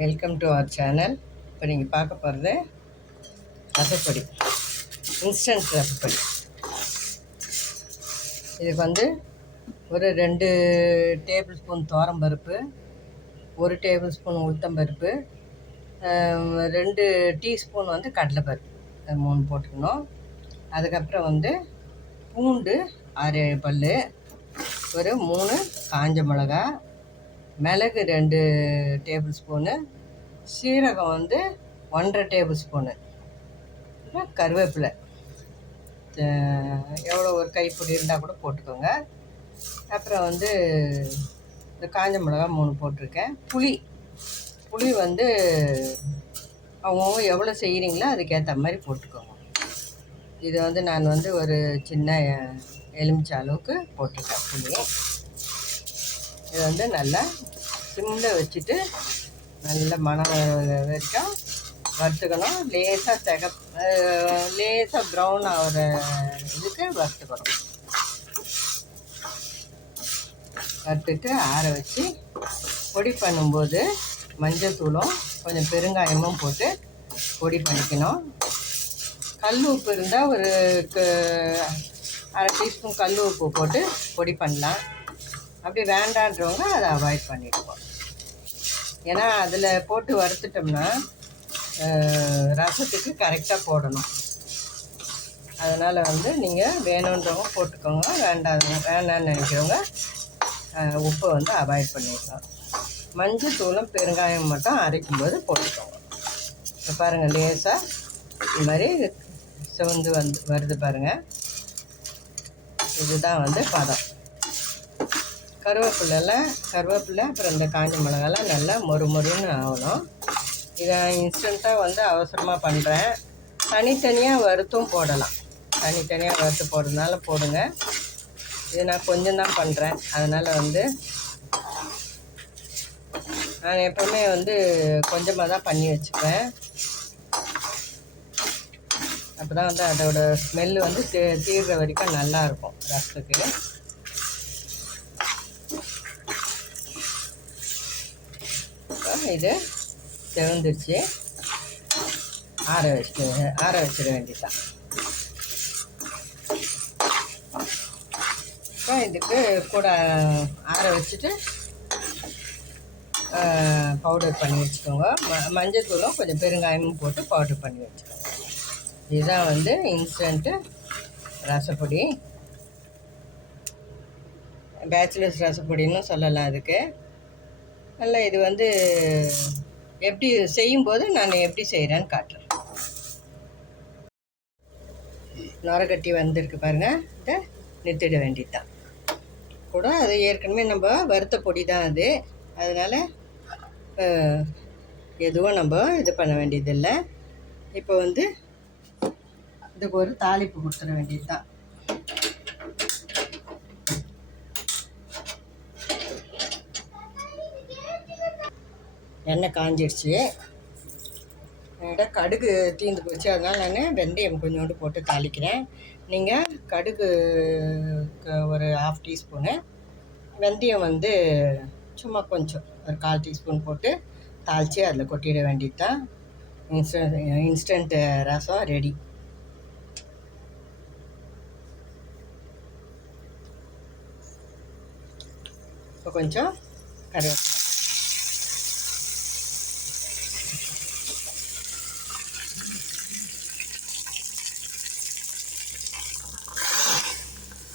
Welcome to our channel இப்போ நீங்கள் பார்க்க போகிறது ரசப்பொடி. இன்ஸ்டன்ட் ரசப்பொடி. இதுக்கு வந்து ஒரு ரெண்டு டேபிள் ஸ்பூன் பருப்பு ஒரு டேபிள் ஸ்பூன் உளுத்தம்பருப்பு ரெண்டு டீஸ்பூன் வந்து கடலைப்பருப்பு. மூணு போட்டுக்கணும். அதுக்கப்புறம் வந்து பூண்டு ஆறு ஏழு பல் ஒரு மூணு காஞ்ச மிளகா மிளகு ரெண்டு டேபிள் ஸ்பூனு சீரகம் வந்து ஒன்றரை டேபிள் ஸ்பூனு. கருவேப்பிலை. எவ்வளோ ஒரு கைப்பிடி இருந்தால் கூட போட்டுக்கோங்க. அப்புறம் வந்து இந்த காஞ்ச மிளகா மூணு போட்டிருக்கேன். புளி. புளி வந்து அவங்கவுங்க எவ்வளோ செய்கிறீங்களோ அதுக்கேற்ற மாதிரி போட்டுக்கோங்க. இது வந்து நான் வந்து ஒரு சின்ன எலுமிச்சை அளவுக்கு போட்டிருக்கேன் புளியை. இது வந்து நல்லா சிம்மில் வச்சுட்டு நல்ல மணம் வரைக்கும் வறுத்துக்கணும். லேசாக செகப் லேசாக ப்ரௌன் ஆகிற இதுக்கு வறுத்துக்கணும். வறுத்துட்டு ஆற வச்சு பொடி பண்ணும்போது மஞ்சள் தூளும் கொஞ்சம் பெருங்காயமும் போட்டு பொடி பண்ணிக்கணும். கல் உப்பு இருந்தால் ஒரு க- அரை டீஸ்பூன் கல் உப்பு போட்டு பொடி பண்ணலாம். அப்படி வேண்டான்றவங்க அதை அவாய்ட் பண்ணிடுவோம். ஏன்னா அதில் போட்டு வறுத்துட்டோம்னா ரசத்துக்கு கரெக்டாக போடணும். அதனால் வந்து நீங்கள் வேணுன்றவங்க போட்டுக்கோங்க வேண்டாதவங்க வேண்டாம்னு நினைக்கிறவங்க உப்பை வந்து அவாய்ட் பண்ணிக்கலாம். மஞ்சள் தூளும் பெருங்காயம் மட்டும் அரைக்கும்போது போட்டுக்கோங்க. இப்போ பாருங்கள் லேசாக இது மாதிரி சிவந்து வந்து வருது பாருங்கள் இதுதான் வந்து பதம். கருவேப்பிலெல்லாம் கருவேப்பிலை அப்புறம் இந்த காஞ்ச மிளகாலாம் நல்லா மொறு மொறுன்னு ஆகணும். இதை இன்ஸ்டண்ட்டாக வந்து அவசரமாக பண்ணுறேன் தனித்தனியாக வறுத்தும் போடலாம். தனித்தனியாக வறுத்து போடுறதுனால போடுங்க. இது நான் கொஞ்சம் தான் பண்ணுறேன் அதனால் வந்து நான் எப்போவுமே வந்து கொஞ்சமாக தான் பண்ணி வச்சுப்பேன். அப்போ தான் வந்து அதோடய ஸ்மெல்லு வந்து தீ தீர்ற வரைக்கும் நல்லாயிருக்கும் ரசத்துக்கு. இது செவந்துருச்சு. ஆற வச்சுட்டு ஆற வச்சிட வேண்டியதுதான். இப்போ இதுக்கு கூட ஆற வச்சுட்டு பவுடர் பண்ணி வச்சுக்கோங்க. ம மஞ்சள் தூளும் கொஞ்சம் பெருங்காயமும் போட்டு பவுடர் பண்ணி வச்சுக்கோங்க. இதுதான் வந்து இன்ஸ்டண்ட்டு ரசப்பொடி. பேச்சுலர்ஸ் ரசப்பொடின்னு சொல்லலாம் அதுக்கு. நல்லா இது வந்து எப்படி செய்யும்போது நான் எப்படி செய்கிறேன்னு காட்டுறேன். நுரக்கட்டி வந்திருக்கு பாருங்கள் இதை நிறுத்திட வேண்டியதுதான். கூட அது ஏற்கனவே நம்ம வறுத்த பொடி தான் அது. அதனால் எதுவும் நம்ம இது பண்ண வேண்டியதில்லை. இப்போ வந்து இதுக்கு ஒரு தாளிப்பு கொடுத்துட வேண்டியது தான் எண்ணெய் காஞ்சிடுச்சு என்கிட்ட கடுகு தீந்து போச்சு. அதனால் நான் வெந்தயம் கொஞ்சோண்டு போட்டு தாளிக்கிறேன். நீங்கள் கடுகு க- ஒரு ஹாஃப் டீஸ்பூனு வெந்தயம் வந்து சும்மா கொஞ்சம் ஒரு கால் டீஸ்பூன் போட்டு தாளித்து அதில் கொட்டிட வேண்டியது தான் இன்ஸ்டன்ட் இன்ஸ்டன்ட் ரசம் ரெடி இப்போ கொஞ்சம் கருவேப்பிலை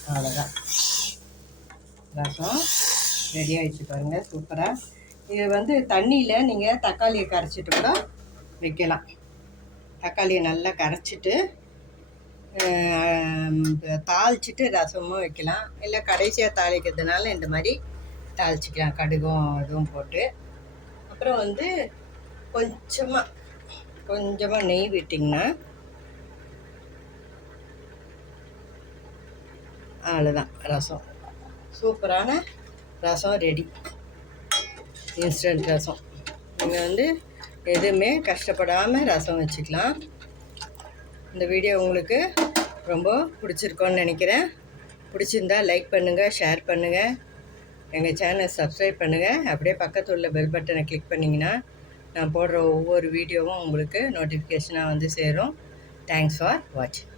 அவ்வளோதான் ரசம் ரெடி ஆயிடுச்சு பாருங்கள் சூப்பராக இது வந்து தண்ணியில் நீங்கள் தக்காளியை கரைச்சிட்டு கூட வைக்கலாம். தக்காளியை நல்லா கரைச்சிட்டு தாளிச்சிட்டு ரசமும் வைக்கலாம். இல்லை கடைசியாக தாளிக்கிறதுனால இந்த மாதிரி தாளிச்சிக்கலாம். கடுகும் இதுவும் போட்டு. அப்புறம் வந்து கொஞ்சமாக கொஞ்சமாக நெய் விட்டிங்கன்னா அவ்வளோதான் ரசம். சூப்பரான ரசம் ரெடி இன்ஸ்டன்ட் ரசம். நீங்கள் வந்து எதுவுமே கஷ்டப்படாமல் ரசம் வச்சுக்கலாம். இந்த வீடியோ உங்களுக்கு ரொம்ப பிடிச்சிருக்கோன்னு நினைக்கிறேன். பிடிச்சிருந்தா லைக் பண்ணுங்கள் ஷேர் பண்ணுங்கள் எங்கள் சேனல் சப்ஸ்கிரைப் பண்ணுங்கள் அப்படியே பக்கத்தில் உள்ள பெல் பட்டனை கிளிக் பண்ணிங்கன்னா நான் போடுற ஒவ்வொரு வீடியோவும் உங்களுக்கு நோட்டிஃபிகேஷனாக வந்து சேரும். தேங்க்ஸ் ஃபார் வாட்சிங்